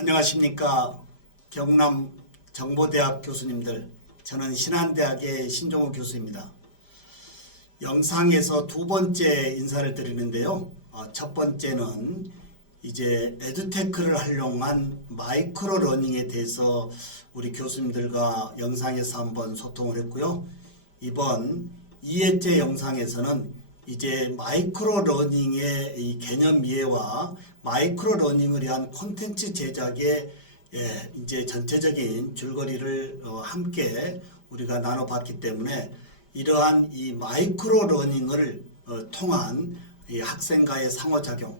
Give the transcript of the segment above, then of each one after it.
안녕하십니까. 경남 정보대학 교수님들, 저는 신한대학의 신종우 교수입니다. 영상에서 두 번째 인사를 드리는데요. 첫 번째는 이제 에듀테크를 활용한 마이크로 러닝에 대해서 우리 교수님들과 영상에서 한번 소통을 했고요. 이번 2회째 영상에서는 이제 마이크로 러닝의 이 개념 이해와 마이크로 러닝을 위한 콘텐츠 제작의 이제 전체적인 줄거리를 함께 우리가 나눠봤기 때문에 이러한 이 마이크로 러닝을 통한 이 학생과의 상호작용,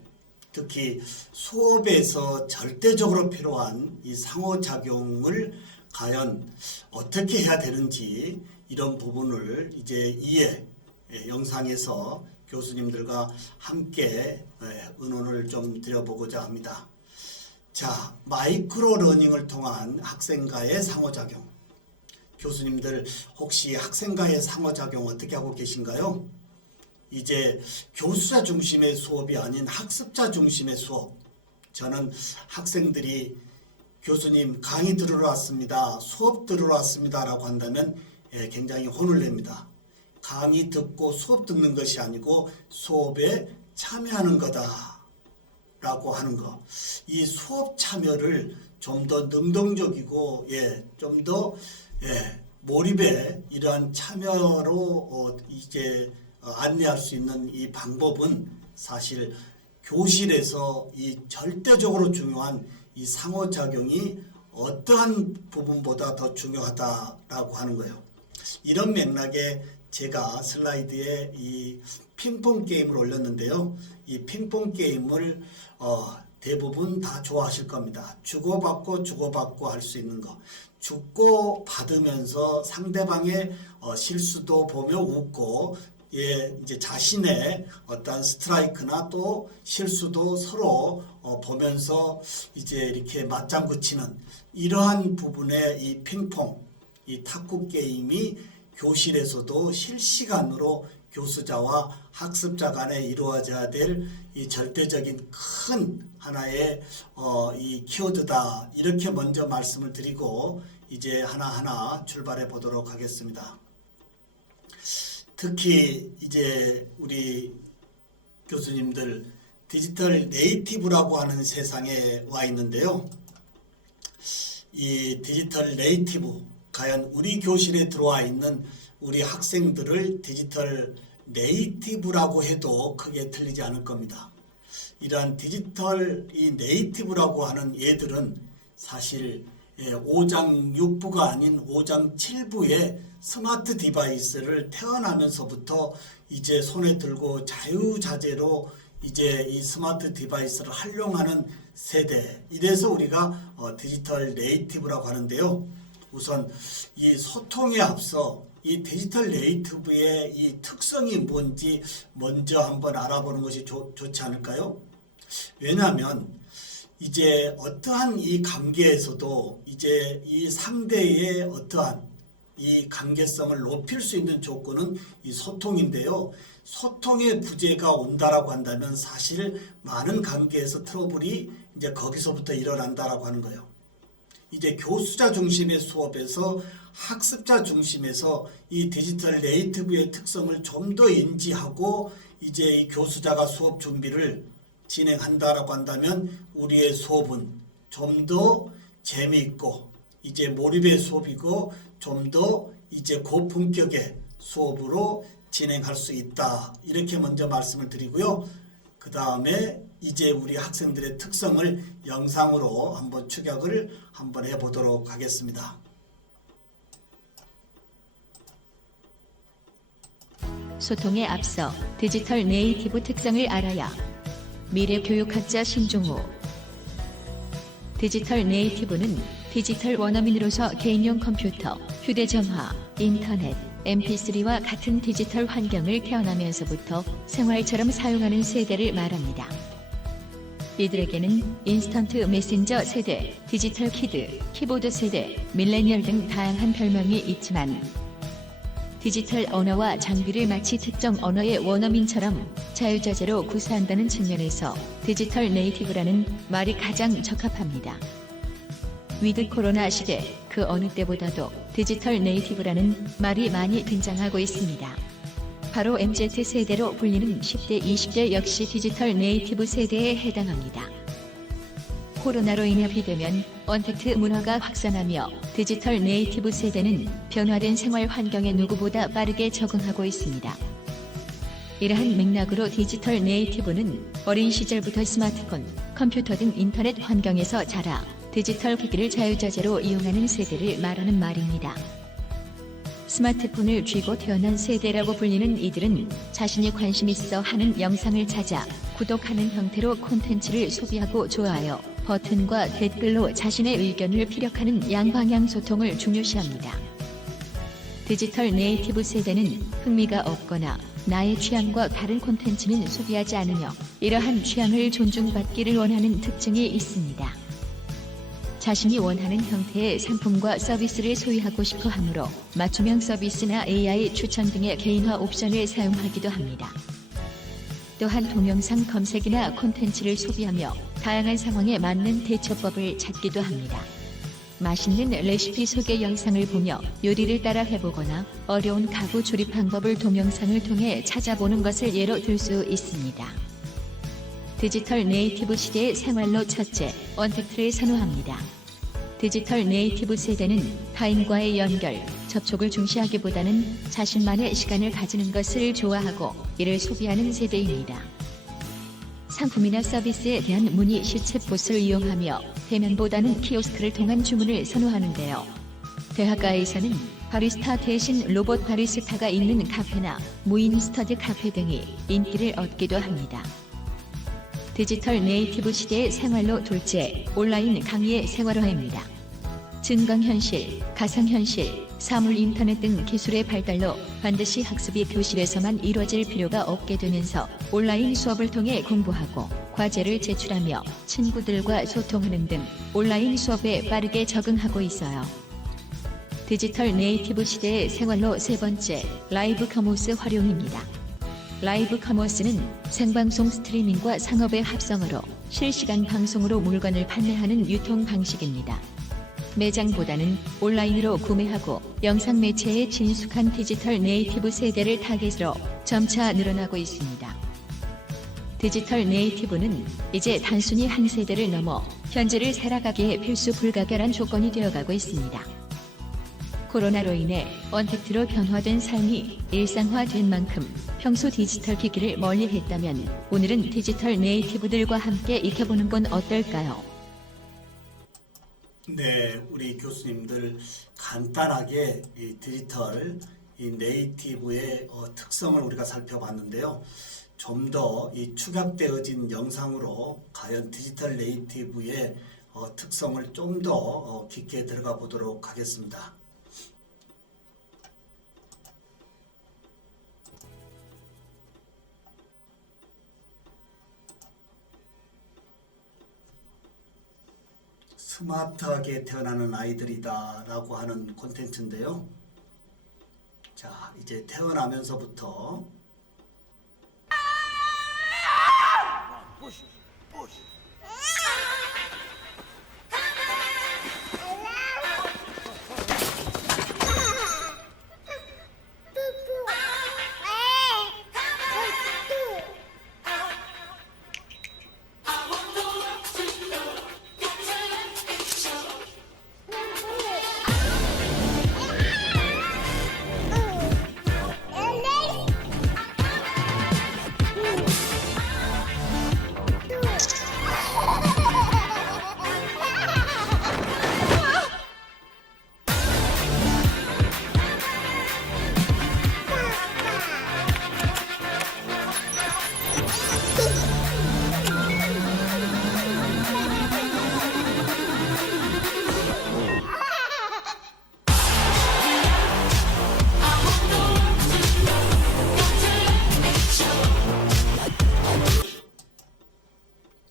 특히 수업에서 절대적으로 필요한 이 상호작용을 과연 어떻게 해야 되는지 이런 부분을 이제 2회 영상에서 교수님들과 함께 의논을 좀 드려보고자 합니다. 자, 마이크로 러닝을 통한 학생과의 상호작용. 교수님들 혹시 학생과의 상호작용 어떻게 하고 계신가요? 이제 교수자 중심의 수업이 아닌 학습자 중심의 수업. 저는 학생들이 교수님 강의 들으러 왔습니다, 수업 들으러 왔습니다 라고 한다면 굉장히 혼을 냅니다. 강의 듣고 수업 듣는 것이 아니고 수업에 참여하는 거다 라고 하는 것. 이 수업 참여를 좀 더 능동적이고 좀 더 몰입에 이러한 참여로 이제 안내할 수 있는 이 방법은 사실 교실에서 이 절대적으로 중요한 이 상호작용이 어떠한 부분보다 더 중요하다라고 하는 거예요. 이런 맥락에 제가 슬라이드에 이 핑퐁 게임을 올렸는데요. 이 핑퐁 게임을 대부분 다 좋아하실 겁니다. 주고받고 할 수 있는 거. 주고 받으면서 상대방의 실수도 보며 웃고 이제 자신의 어떤 스트라이크나 또 실수도 서로 보면서 이제 이렇게 맞장구 치는 이러한 부분의 이 핑퐁, 이 탁구 게임이 교실에서도 실시간으로 교수자와 학습자 간에 이루어져야 될 이 절대적인 큰 하나의 이 키워드다. 이렇게 먼저 말씀을 드리고 이제 하나하나 출발해 보도록 하겠습니다. 특히 이제 우리 교수님들 디지털 네이티브라고 하는 세상에 와 있는데요. 이 디지털 네이티브, 과연 우리 교실에 들어와 있는 우리 학생들을 디지털 네이티브라고 해도 크게 틀리지 않을 겁니다. 이러한 디지털 이 네이티브라고 하는 얘들은 사실 5장 6부가 아닌 5장 7부의 스마트 디바이스를 태어나면서부터 이제 손에 들고 자유자재로 이제 이 스마트 디바이스를 활용하는 세대. 이래서 우리가 디지털 네이티브라고 하는데요. 우선 이 소통에 앞서 이 디지털 네이티브의 이 특성이 뭔지 먼저 한번 알아보는 것이 좋지 않을까요? 왜냐하면 이제 어떠한 이 관계에서도 이제 이 상대의 어떠한 이 관계성을 높일 수 있는 조건은 이 소통인데요. 소통의 부재가 온다라고 한다면 사실 많은 관계에서 트러블이 이제 거기서부터 일어난다라고 하는 거예요. 이제 교수자 중심의 수업에서 학습자 중심에서 이 디지털 네이티브의 특성을 좀 더 인지하고 이제 이 교수자가 수업 준비를 진행한다라고 한다면 우리의 수업은 좀 더 재미있고 이제 몰입의 수업이고 좀 더 이제 고품격의 수업으로 진행할 수 있다. 이렇게 먼저 말씀을 드리고요. 그 다음에 이제 우리 학생들의 특성을 영상으로 한번 추격을 한번 해보도록 하겠습니다. 소통에 앞서 디지털 네이티브 특성을 알아야. 미래교육학자 신종우. 디지털 네이티브는 디지털 원어민으로서 개인용 컴퓨터, 휴대전화, 인터넷, mp3와 같은 디지털 환경을 태어나면서부터 생활처럼 사용하는 세대를 말합니다. 이들에게는 인스턴트 메신저 세대, 디지털 키드, 키보드 세대, 밀레니얼 등 다양한 별명이 있지만 디지털 언어와 장비를 마치 특정 언어의 원어민처럼 자유자재로 구사한다는 측면에서 디지털 네이티브라는 말이 가장 적합합니다. 위드 코로나 시대 그 어느 때보다도 디지털 네이티브라는 말이 많이 등장하고 있습니다. 바로 MZ세대로 불리는 10대, 20대 역시 디지털 네이티브 세대에 해당합니다. 코로나로 인해 비대면, 언택트 문화가 확산하며 디지털 네이티브 세대는 변화된 생활 환경에 누구보다 빠르게 적응하고 있습니다. 이러한 맥락으로 디지털 네이티브는 어린 시절부터 스마트폰, 컴퓨터 등 인터넷 환경에서 자라 디지털 기기를 자유자재로 이용하는 세대를 말하는 말입니다. 스마트폰을 쥐고 태어난 세대라고 불리는 이들은 자신이 관심 있어 하는 영상을 찾아 구독하는 형태로 콘텐츠를 소비하고 좋아요 버튼과 댓글로 자신의 의견을 피력하는 양방향 소통을 중요시합니다. 디지털 네이티브 세대는 흥미가 없거나 나의 취향과 다른 콘텐츠는 소비하지 않으며 이러한 취향을 존중받기를 원하는 특징이 있습니다. 자신이 원하는 형태의 상품과 서비스를 소유하고 싶어 하므로 맞춤형 서비스나 AI 추천 등의 개인화 옵션을 사용하기도 합니다. 또한 동영상 검색이나 콘텐츠를 소비하며 다양한 상황에 맞는 대처법을 찾기도 합니다. 맛있는 레시피 소개 영상을 보며 요리를 따라 해보거나 어려운 가구 조립 방법을 동영상을 통해 찾아보는 것을 예로 들 수 있습니다. 디지털 네이티브 시대의 생활로 첫째, 언택트를 선호합니다. 디지털 네이티브 세대는 타인과의 연결, 접촉을 중시하기보다는 자신만의 시간을 가지는 것을 좋아하고 이를 소비하는 세대입니다. 상품이나 서비스에 대한 문의 시챗봇을 이용하며 대면보다는 키오스크를 통한 주문을 선호하는데요. 대학가에서는 바리스타 대신 로봇 바리스타가 있는 카페나 무인 스터디 카페 등이 인기를 얻기도 합니다. 디지털 네이티브 시대의 생활로 둘째, 온라인 강의의 생활화입니다. 증강현실, 가상현실, 사물 인터넷 등 기술의 발달로 반드시 학습이 교실에서만 이루어질 필요가 없게 되면서 온라인 수업을 통해 공부하고 과제를 제출하며 친구들과 소통하는 등 온라인 수업에 빠르게 적응하고 있어요. 디지털 네이티브 시대의 생활로 세 번째, 라이브 커머스 활용입니다. 라이브 커머스는 생방송 스트리밍과 상업의 합성어로 실시간 방송으로 물건을 판매하는 유통 방식입니다. 매장보다는 온라인으로 구매하고 영상 매체에 친숙한 디지털 네이티브 세대를 타겟으로 점차 늘어나고 있습니다. 디지털 네이티브는 이제 단순히 한 세대를 넘어 현재를 살아가기에 필수 불가결한 조건이 되어가고 있습니다. 코로나로 인해 언택트로 변화된 삶이 일상화된 만큼 평소 디지털 기기를 멀리했다면 오늘은 디지털 네이티브들과 함께 익혀보는 건 어떨까요? 네, 우리 교수님들 간단하게 이 디지털 이 네이티브의 특성을 우리가 살펴봤는데요. 좀 더 이 축약되어진 영상으로 과연 디지털 네이티브의 특성을 좀 더 깊게 들어가 보도록 하겠습니다. 스마트하게 태어나는 아이들이다 라고 하는 콘텐츠인데요. 자, 이제 태어나면서부터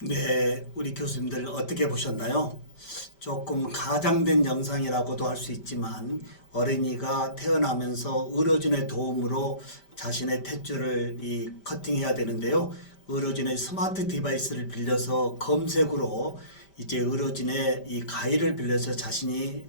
네, 우리 교수님들 어떻게 보셨나요? 조금 가장된 영상이라고도 할 수 있지만 어린이가 태어나면서 의료진의 도움으로 자신의 탯줄을 커팅해야 되는데요. 의료진의 스마트 디바이스를 빌려서 검색으로 이제 의료진의 이 가위를 빌려서 자신의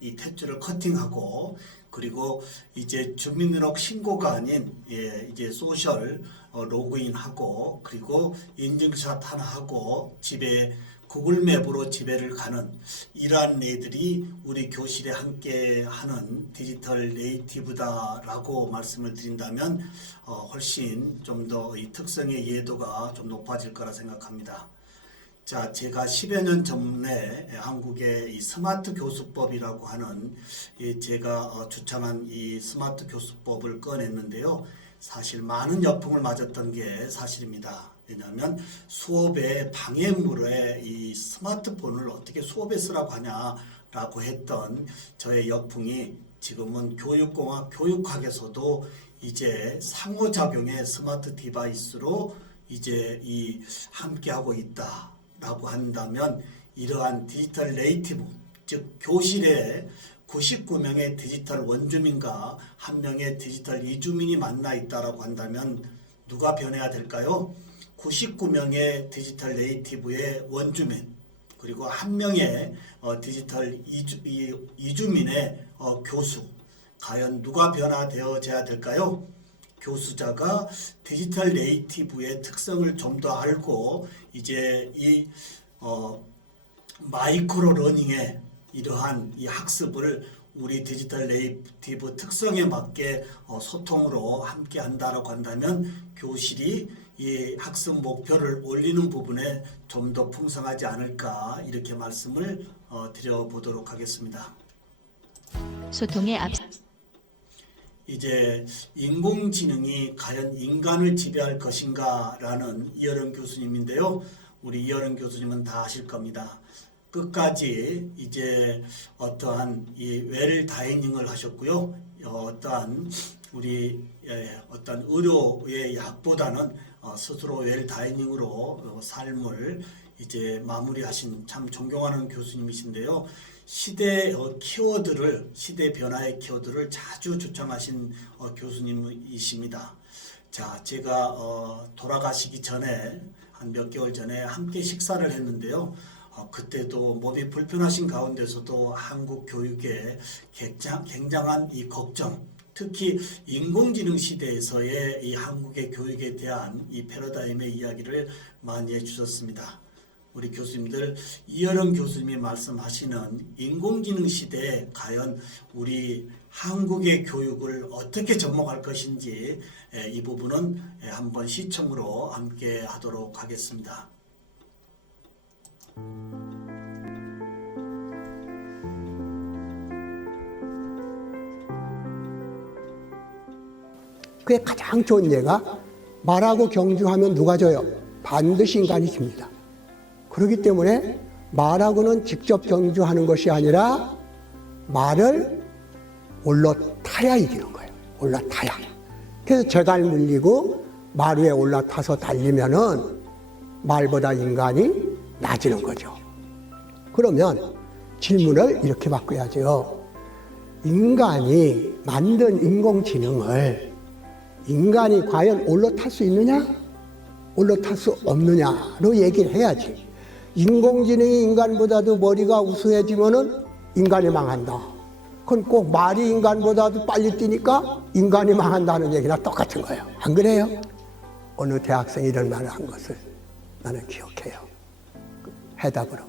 이 탯줄을 커팅하고, 그리고 이제 주민등록 신고가 아닌 이제 소셜 로그인하고, 그리고 인증샷 하나 하고 집에 구글맵으로 집에를 가는 이러한 애들이 우리 교실에 함께 하는 디지털 네이티브다라고 말씀을 드린다면 훨씬 좀 더 이 특성의 이해도가 좀 높아질 거라 생각합니다. 자, 제가 10여 년 전에 한국의 이 스마트 교수법이라고 하는 제가 주창한 이 스마트 교수법을 꺼냈는데요. 사실 많은 역풍을 맞았던 게 사실입니다. 왜냐하면 수업에 방해물에 이 스마트폰을 어떻게 수업에 쓰라고 하냐라고 했던 저의 역풍이 지금은 교육공학, 교육학에서도 이제 상호작용의 스마트 디바이스로 이제 이 함께하고 있다라고 한다면, 이러한 디지털 네이티브, 즉 교실에 99명의 디지털 원주민과 1명의 디지털 이주민이 만나 있다라고 한다면 누가 변해야 될까요? 99명의 디지털 네이티브의 원주민, 그리고 1명의 디지털 이주민의 교수, 과연 누가 변화되어져야 될까요? 교수자가 디지털 네이티브의 특성을 좀 더 알고 이제 이 마이크로 러닝의 이러한 이 학습을 우리 디지털 네이티브 특성에 맞게 소통으로 함께 한다라고 한다면 교실이 이 학습 목표를 올리는 부분에 좀 더 풍성하지 않을까, 이렇게 말씀을 드려보도록 하겠습니다. 소통의 앞 이제 인공지능이 과연 인간을 지배할 것인가라는 이어른 교수님인데요. 우리 이어른 교수님은 다 아실 겁니다. 끝까지 이제 어떠한 이 웰다이닝을 하셨고요. 어떠한 우리 어떤 의료의 약보다는 스스로 웰다이닝으로 삶을 이제 마무리하신 참 존경하는 교수님이신데요. 시대 키워드를, 시대 변화의 키워드를 자주 주창하신 교수님이십니다. 자, 제가 돌아가시기 전에 한 몇 개월 전에 함께 식사를 했는데요. 그때도 몸이 불편하신 가운데서도 한국 교육에 굉장한 이 걱정, 특히 인공지능 시대에서의 이 한국의 교육에 대한 이 패러다임의 이야기를 많이 해주셨습니다. 우리 교수님들, 이어른 교수님이 말씀하시는 인공지능 시대에 과연 우리 한국의 교육을 어떻게 접목할 것인지 이 부분은 한번 시청으로 함께 하도록 하겠습니다. 그게 가장 좋은 예가, 말하고 경주하면 누가 져요? 반드시 인간이 집니다. 그렇기 때문에 말하고는 직접 경주하는 것이 아니라 말을 올라타야 이기는 거예요. 올라타야. 그래서 제갈 물리고 말 위에 올라타서 달리면은 말보다 인간이 낮아지는 거죠. 그러면 질문을 이렇게 바꿔야죠. 인간이 만든 인공지능을 인간이 과연 올라탈 수 있느냐? 올라탈 수 없느냐로 얘기를 해야지. 인공지능이 인간보다도 머리가 우수해지면은 인간이 망한다. 그건 꼭 말이 인간보다도 빨리 뛰니까 인간이 망한다는 얘기나 똑같은 거예요. 안 그래요? 어느 대학생이 이런 말을 한 것을 나는 기억해요. 해답으로.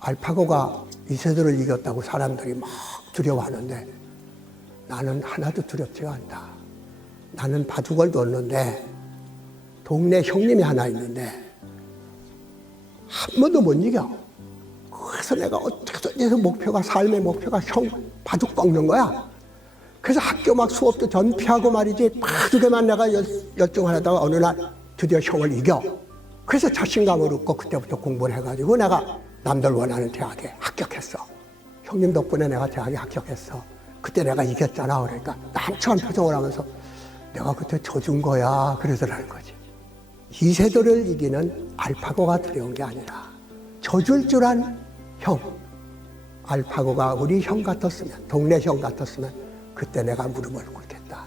알파고가 이세돌을 이겼다고 사람들이 막 두려워하는데 나는 하나도 두렵지가 않다. 나는 바둑을 뒀는데 동네 형님이 하나 있는데 한 번도 못 이겨. 그래서 내가 어떻게든 해서 목표가, 삶의 목표가 형 바둑 꺾는 거야. 그래서 학교 막 수업도 전피하고 말이지 바둑에만 내가 열중하다가 어느 날 드디어 형을 이겨. 그래서 자신감을 얻고 그때부터 공부를 해가지고 내가 남들 원하는 대학에 합격했어. 형님 덕분에 내가 대학에 합격했어. 그때 내가 이겼잖아. 그러니까 난처한 표정을 하면서 내가 그때 져준 거야. 그러더라는 거지. 이세돌을 이기는 알파고가 두려운 게 아니라 져줄 줄 안 형. 알파고가 우리 형 같았으면, 동네 형 같았으면 그때 내가 무릎을 꿇겠다.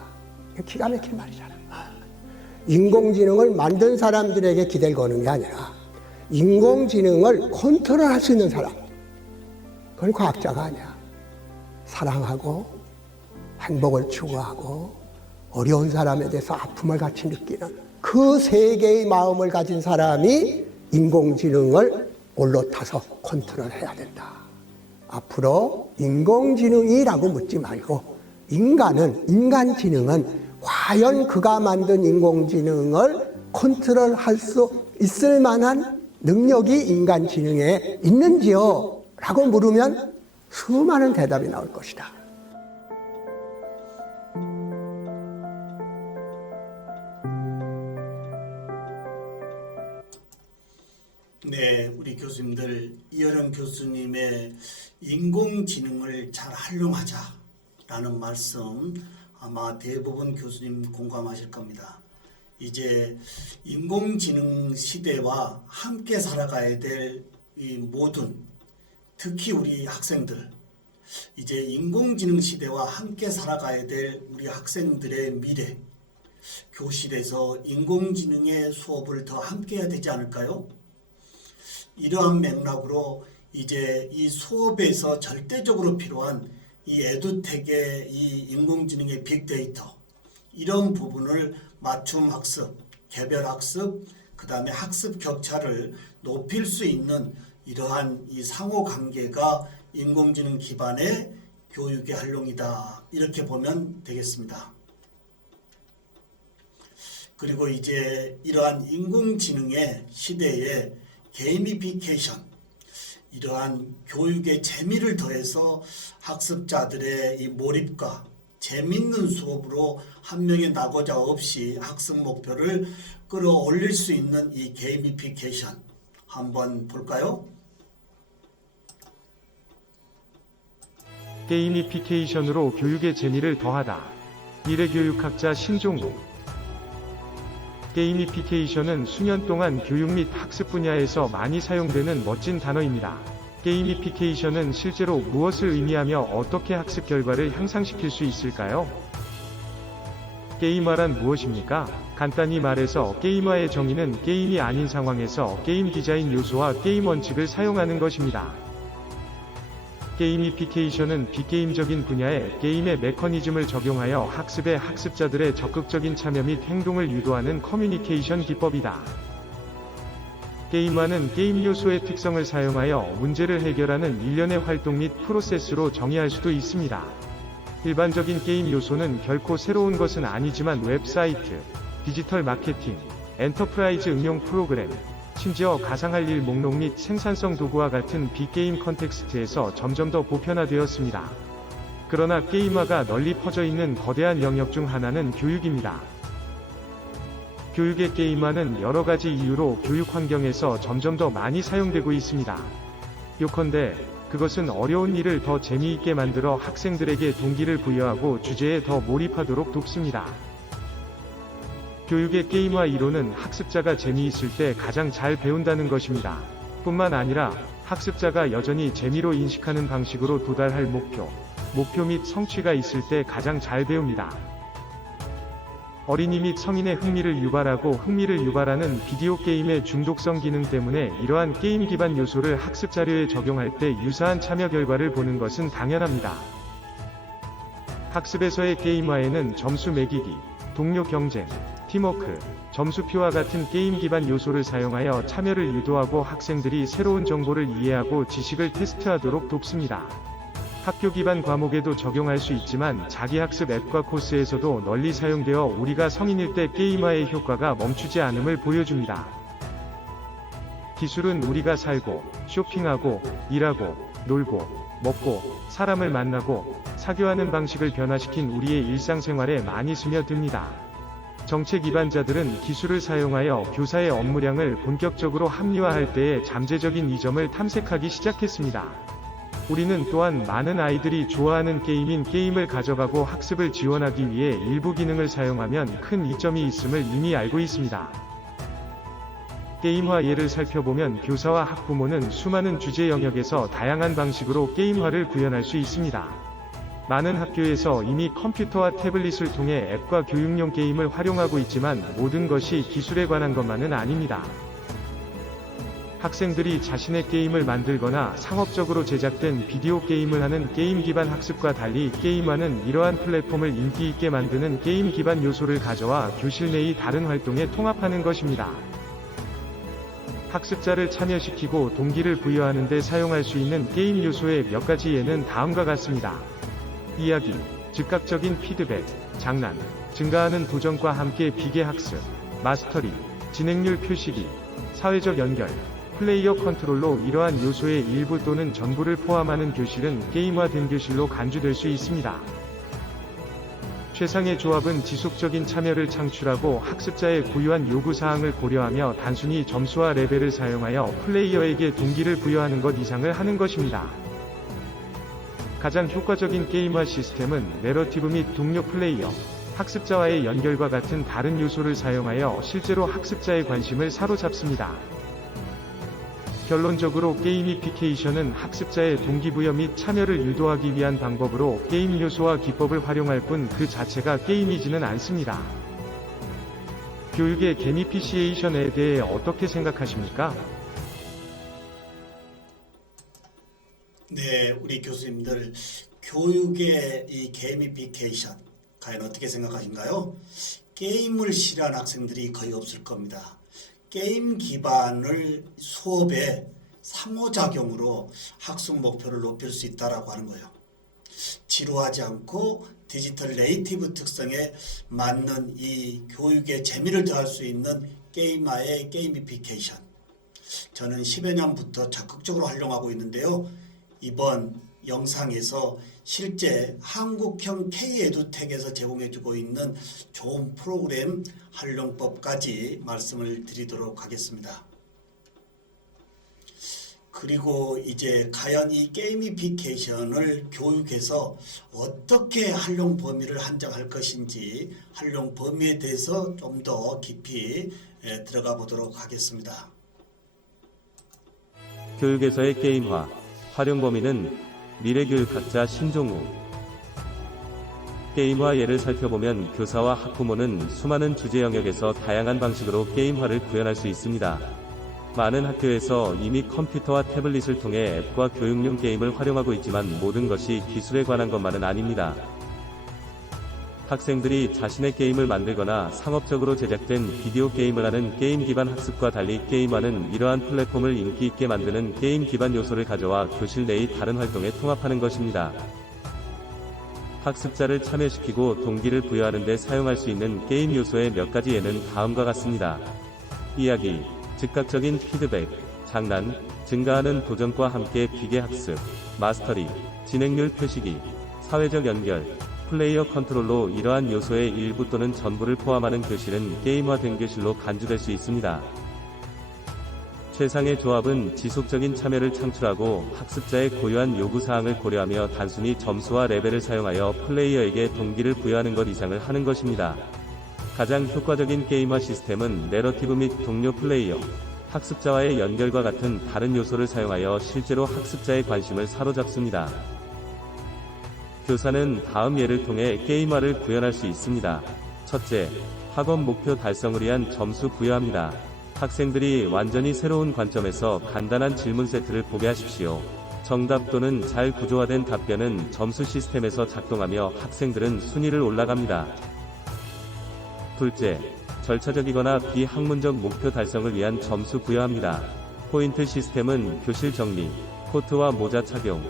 기가 막힌 말이잖아. 인공지능을 만든 사람들에게 기대를 거는 게 아니라 인공지능을 컨트롤할 수 있는 사람, 그건 과학자가 아니야. 사랑하고 행복을 추구하고 어려운 사람에 대해서 아픔을 같이 느끼는 그 세 개의 마음을 가진 사람이 인공지능을 올라타서 컨트롤해야 된다. 앞으로 인공지능이라고 묻지 말고 인간지능은 과연 그가 만든 인공지능을 컨트롤할 수 있을 만한 능력이 인간지능에 있는지요? 라고 물으면 수많은 대답이 나올 것이다. 네, 우리 교수님들, 이어령 교수님의 인공지능을 잘 활용하자라는 말씀 아마 대부분 교수님 공감하실 겁니다. 이제 인공지능 시대와 함께 살아가야 될 이 모든, 특히 우리 학생들, 이제 인공지능 시대와 함께 살아가야 될 우리 학생들의 미래, 교실에서 인공지능의 수업을 더 함께 해야 되지 않을까요? 이러한 맥락으로 이제 이 수업에서 절대적으로 필요한 이 에듀텍의 이 인공지능의 빅데이터, 이런 부분을 맞춤 학습, 개별 학습, 그 다음에 학습 격차를 높일 수 있는 이러한 이 상호 관계가 인공지능 기반의 교육의 활용이다. 이렇게 보면 되겠습니다. 그리고 이제 이러한 인공지능의 시대에 게이미피케이션, 이러한 교육의 재미를 더해서 학습자들의 이 몰입과 재밌는 수업으로 한 명의 낙오자 없이 학습 목표를 끌어올릴 수 있는 이 게이미피케이션 한번 볼까요? 게이미피케이션으로 교육의 재미를 더하다. 미래교육학자 신종우. 게이미피케이션은 수년 동안 교육 및 학습 분야에서 많이 사용되는 멋진 단어입니다. 게이미피케이션은 실제로 무엇을 의미하며 어떻게 학습 결과를 향상시킬 수 있을까요? 게임화란 무엇입니까? 간단히 말해서 게임화의 정의는 게임이 아닌 상황에서 게임 디자인 요소와 게임 원칙을 사용하는 것입니다. 게이미피케이션은 비게임적인 분야에 게임의 메커니즘을 적용하여 학습에 학습자들의 적극적인 참여 및 행동을 유도하는 커뮤니케이션 기법이다. 게임화는 게임 요소의 특성을 사용하여 문제를 해결하는 일련의 활동 및 프로세스로 정의할 수도 있습니다. 일반적인 게임 요소는 결코 새로운 것은 아니지만 웹사이트, 디지털 마케팅, 엔터프라이즈 응용 프로그램, 심지어 가상할 일 목록 및 생산성 도구와 같은 빅게임 컨텍스트에서 점점 더 보편화되었습니다. 그러나 게임화가 널리 퍼져 있는 거대한 영역 중 하나는 교육입니다. 교육의 게임화는 여러 가지 이유로 교육 환경에서 점점 더 많이 사용되고 있습니다. 요컨대 그것은 어려운 일을 더 재미있게 만들어 학생들에게 동기를 부여하고 주제에 더 몰입하도록 돕습니다. 교육의 게임화 이론은 학습자가 재미있을 때 가장 잘 배운다는 것입니다. 뿐만 아니라 학습자가 여전히 재미로 인식하는 방식으로 도달할 목표 및 성취가 있을 때 가장 잘 배웁니다. 어린이 및 성인의 흥미를 유발하는 비디오 게임의 중독성 기능 때문에 이러한 게임 기반 요소를 학습 자료에 적용할 때 유사한 참여 결과를 보는 것은 당연합니다. 학습에서의 게임화에는 점수 매기기, 동료 경쟁, 팀워크, 점수표와 같은 게임 기반 요소를 사용하여 참여를 유도하고 학생들이 새로운 정보를 이해하고 지식을 테스트하도록 돕습니다. 학교 기반 과목에도 적용할 수 있지만 자기학습 앱과 코스에서도 널리 사용되어 우리가 성인일 때 게임화의 효과가 멈추지 않음을 보여줍니다. 기술은 우리가 살고, 쇼핑하고, 일하고, 놀고, 먹고, 사람을 만나고, 사교하는 방식을 변화시킨 우리의 일상생활에 많이 스며듭니다. 정책 입안자들은 기술을 사용하여 교사의 업무량을 본격적으로 합리화할 때의 잠재적인 이점을 탐색하기 시작했습니다. 우리는 또한 많은 아이들이 좋아하는 게임인 게임을 가져가고 학습을 지원하기 위해 일부 기능을 사용하면 큰 이점이 있음을 이미 알고 있습니다. 게임화 예를 살펴보면 교사와 학부모는 수많은 주제 영역에서 다양한 방식으로 게임화를 구현할 수 있습니다. 많은 학교에서 이미 컴퓨터와 태블릿을 통해 앱과 교육용 게임을 활용하고 있지만 모든 것이 기술에 관한 것만은 아닙니다. 학생들이 자신의 게임을 만들거나 상업적으로 제작된 비디오 게임을 하는 게임 기반 학습과 달리 게임화는 이러한 플랫폼을 인기 있게 만드는 게임 기반 요소를 가져와 교실 내의 다른 활동에 통합하는 것입니다. 학습자를 참여시키고 동기를 부여하는 데 사용할 수 있는 게임 요소의 몇 가지 예는 다음과 같습니다. 이야기, 즉각적인 피드백, 장난, 증가하는 도전과 함께 비계 학습, 마스터리, 진행률 표시기, 사회적 연결, 플레이어 컨트롤로 이러한 요소의 일부 또는 전부를 포함하는 교실은 게임화된 교실로 간주될 수 있습니다. 최상의 조합은 지속적인 참여를 창출하고 학습자의 고유한 요구사항을 고려하며 단순히 점수와 레벨을 사용하여 플레이어에게 동기를 부여하는 것 이상을 하는 것입니다. 가장 효과적인 게임화 시스템은 내러티브 및 동료 플레이어, 학습자와의 연결과 같은 다른 요소를 사용하여 실제로 학습자의 관심을 사로잡습니다. 결론적으로 게이미피케이션은 학습자의 동기부여 및 참여를 유도하기 위한 방법으로 게임 요소와 기법을 활용할 뿐 그 자체가 게임이지는 않습니다. 교육의 게미피시에이션에 대해 어떻게 생각하십니까? 네, 우리 교수님들 교육의 이 게이미피케이션 과연 어떻게 생각하신가요? 게임을 싫어하는 학생들이 거의 없을 겁니다. 게임 기반을 수업의 상호작용으로 학습 목표를 높일 수 있다라고 하는 거예요. 지루하지 않고 디지털 네이티브 특성에 맞는 이 교육의 재미를 더할 수 있는 게임화의 게이미피케이션. 저는 10여 년부터 적극적으로 활용하고 있는데요. 이번 영상에서 실제 한국형 K-에듀텍에서 제공해주고 있는 좋은 프로그램 활용법까지 말씀을 드리도록 하겠습니다. 그리고 이제 과연 이 게이미피케이션을 교육에서 어떻게 활용 범위를 한정할 것인지 활용 범위에 대해서 좀 더 깊이 들어가 보도록 하겠습니다. 교육에서의 게임화, 활용 범위는 미래교육학자 신종우. 게임화 예를 살펴보면 교사와 학부모는 수많은 주제 영역에서 다양한 방식으로 게임화를 구현할 수 있습니다. 많은 학교에서 이미 컴퓨터와 태블릿을 통해 앱과 교육용 게임을 활용하고 있지만 모든 것이 기술에 관한 것만은 아닙니다. 학생들이 자신의 게임을 만들거나 상업적으로 제작된 비디오 게임을 하는 게임 기반 학습과 달리 게임화는 이러한 플랫폼을 인기 있게 만드는 게임 기반 요소를 가져와 교실 내의 다른 활동에 통합하는 것입니다. 학습자를 참여시키고 동기를 부여하는 데 사용할 수 있는 게임 요소의 몇 가지 예는 다음과 같습니다. 이야기, 즉각적인 피드백, 장난, 증가하는 도전과 함께 비계 학습, 마스터리, 진행률 표시기, 사회적 연결, 플레이어 컨트롤로 이러한 요소의 일부 또는 전부를 포함하는 교실은 게임화된 교실로 간주될 수 있습니다. 최상의 조합은 지속적인 참여를 창출하고 학습자의 고유한 요구사항을 고려하며 단순히 점수와 레벨을 사용하여 플레이어에게 동기를 부여하는 것 이상을 하는 것입니다. 가장 효과적인 게임화 시스템은 내러티브 및 동료 플레이어, 학습자와의 연결과 같은 다른 요소를 사용하여 실제로 학습자의 관심을 사로잡습니다. 교사는 다음 예를 통해 게임화를 구현할 수 있습니다. 첫째, 학업 목표 달성을 위한 점수 부여합니다. 학생들이 완전히 새로운 관점에서 간단한 질문 세트를 보게 하십시오. 정답 또는 잘 구조화된 답변은 점수 시스템에서 작동하며 학생들은 순위를 올라갑니다. 둘째, 절차적이거나 비학문적 목표 달성을 위한 점수 부여합니다. 포인트 시스템은 교실 정리, 코트와 모자 착용,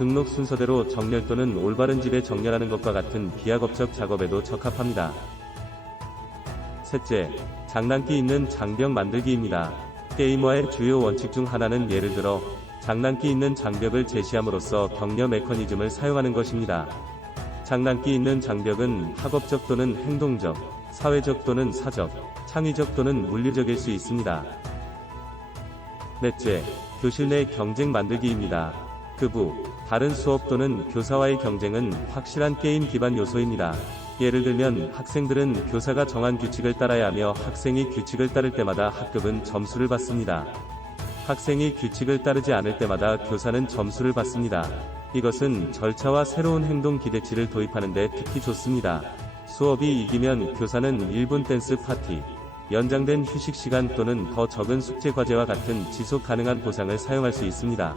등록 순서대로 정렬 또는 올바른 집에 정렬하는 것과 같은 비학업적 작업에도 적합합니다. 셋째, 장난기 있는 장벽 만들기입니다. 게임화의 주요 원칙 중 하나는 예를 들어 장난기 있는 장벽을 제시함으로써 격려 메커니즘을 사용하는 것입니다. 장난기 있는 장벽은 학업적 또는 행동적, 사회적 또는 사적, 창의적 또는 물리적일 수 있습니다. 넷째, 교실 내 경쟁 만들기입니다. 다른 수업 또는 교사와의 경쟁은 확실한 게임 기반 요소입니다. 예를 들면 학생들은 교사가 정한 규칙을 따라야 하며 학생이 규칙을 따를 때마다 학급은 점수를 받습니다. 학생이 규칙을 따르지 않을 때마다 교사는 점수를 받습니다. 이것은 절차와 새로운 행동 기대치를 도입하는 데 특히 좋습니다. 수업이 이기면 교사는 1분 댄스 파티, 연장된 휴식 시간 또는 더 적은 숙제 과제와 같은 지속 가능한 보상을 사용할 수 있습니다.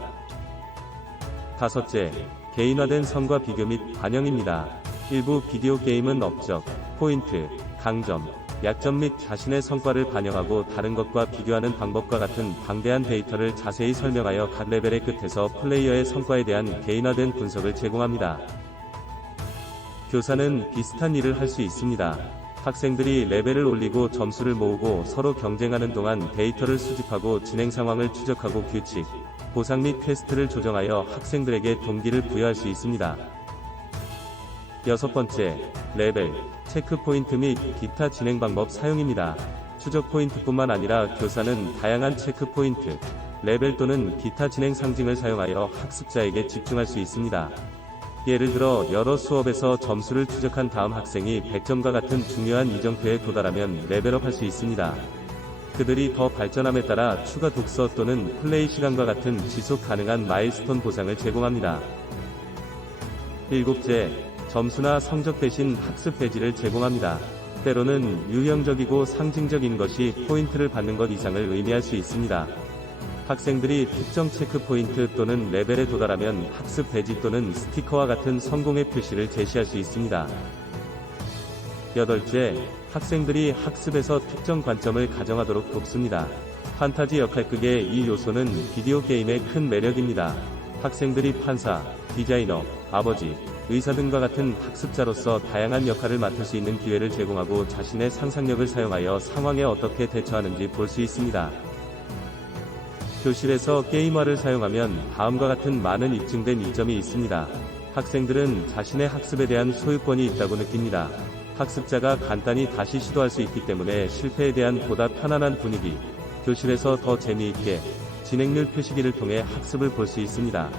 다섯째, 개인화된 성과 비교 및 반영입니다. 일부 비디오 게임은 업적, 포인트, 강점, 약점 및 자신의 성과를 반영하고 다른 것과 비교하는 방법과 같은 방대한 데이터를 자세히 설명하여 각 레벨의 끝에서 플레이어의 성과에 대한 개인화된 분석을 제공합니다. 교사는 비슷한 일을 할 수 있습니다. 학생들이 레벨을 올리고 점수를 모으고 서로 경쟁하는 동안 데이터를 수집하고 진행 상황을 추적하고 규칙, 보상 및 퀘스트를 조정하여 학생들에게 동기를 부여할 수 있습니다. 여섯 번째, 레벨, 체크 포인트 및 기타 진행 방법 사용입니다. 추적 포인트뿐만 아니라 교사는 다양한 체크 포인트, 레벨 또는 기타 진행 상징을 사용하여 학습자에게 집중할 수 있습니다. 예를 들어 여러 수업에서 점수를 추적한 다음 학생이 100점과 같은 중요한 이정표에 도달하면 레벨업할 수 있습니다. 그들이 더 발전함에 따라 추가 독서 또는 플레이 시간과 같은 지속 가능한 마일스톤 보상을 제공합니다. 일곱째, 점수나 성적 대신 학습 배지를 제공합니다. 때로는 유형적이고 상징적인 것이 포인트를 받는 것 이상을 의미할 수 있습니다. 학생들이 특정 체크 포인트 또는 레벨에 도달하면 학습 배지 또는 스티커와 같은 성공의 표시를 제시할 수 있습니다. 여덟째, 학생들이 학습에서 특정 관점을 가정하도록 돕습니다. 판타지 역할극의 이 요소는 비디오 게임의 큰 매력입니다. 학생들이 판사, 디자이너, 아버지, 의사 등과 같은 학습자로서 다양한 역할을 맡을 수 있는 기회를 제공하고 자신의 상상력을 사용하여 상황에 어떻게 대처하는지 볼 수 있습니다. 교실에서 게임화를 사용하면 다음과 같은 많은 입증된 이점이 있습니다. 학생들은 자신의 학습에 대한 소유권이 있다고 느낍니다. 학습자가 간단히 다시 시도할 수 있기 때문에 실패에 대한 보다 편안한 분위기, 교실에서 더 재미있게 진행률 표시기를 통해 학습을 볼 수 있습니다.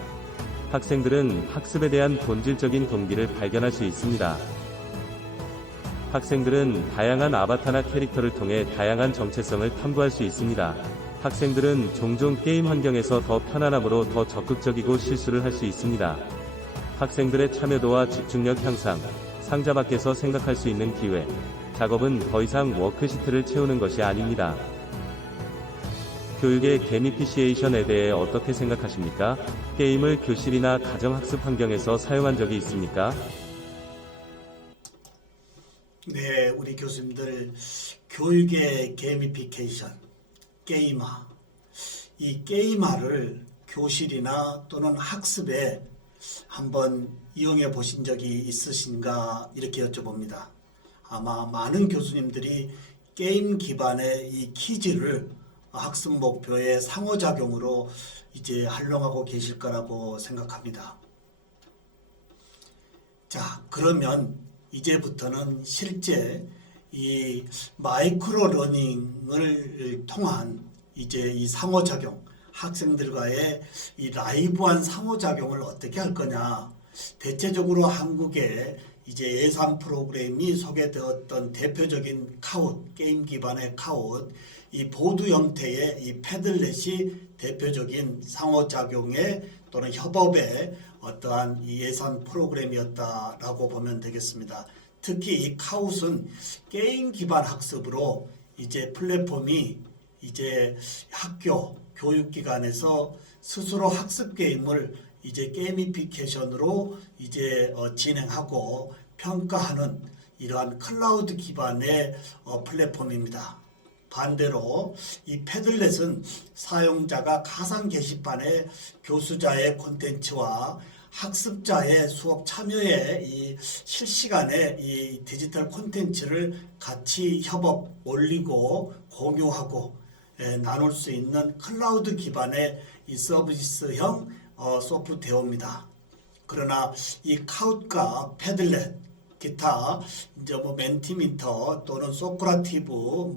학생들은 학습에 대한 본질적인 동기를 발견할 수 있습니다. 학생들은 다양한 아바타나 캐릭터를 통해 다양한 정체성을 탐구할 수 있습니다. 학생들은 종종 게임 환경에서 더 편안함으로 더 적극적이고 실수를 할 수 있습니다. 학생들의 참여도와 집중력 향상, 상자 밖에서 생각할 수 있는 기회, 작업은 더 이상 워크시트를 채우는 것이 아닙니다. 교육의 게미피시에이션에 대해 어떻게 생각하십니까? 게임을 교실이나 가정학습 환경에서 사용한 적이 있습니까? 네, 우리 교수님들 교육의 게미피케이션, 게임화, 이 게임화를 교실이나 또는 학습에 한번 이용해 보신 적이 있으신가 이렇게 여쭤봅니다. 아마 많은 교수님들이 게임 기반의 이 퀴즈를 학습 목표의 상호작용으로 이제 활용하고 계실 거라고 생각합니다. 자, 그러면 이제부터는 실제 이 마이크로 러닝을 통한 이제 이 상호작용, 학생들과의 이 라이브한 상호작용을 어떻게 할 거냐. 대체적으로 한국의 이제 예산 프로그램이 소개되었던 대표적인 카웃, 게임 기반의 카웃, 이 보드 형태의 이 패들렛이 대표적인 상호작용의 또는 협업의 어떠한 이 예산 프로그램이었다라고 보면 되겠습니다. 특히 이 카웃은 게임 기반 학습으로 이제 플랫폼이 이제 학교, 교육기관에서 스스로 학습 게임을 이제 게이미피케이션으로 이제 진행하고 평가하는 이러한 클라우드 기반의 플랫폼입니다. 반대로 이 패들렛은 사용자가 가상 게시판에 교수자의 콘텐츠와 학습자의 수업 참여에 이 실시간에 이 디지털 콘텐츠를 같이 협업, 올리고 공유하고 나눌 수 있는 클라우드 기반의 이 서비스형 소프트웨어입니다. 그러나 이 카웃과 패들렛, 기타 이제 뭐 멘티미터 또는 소크라티브,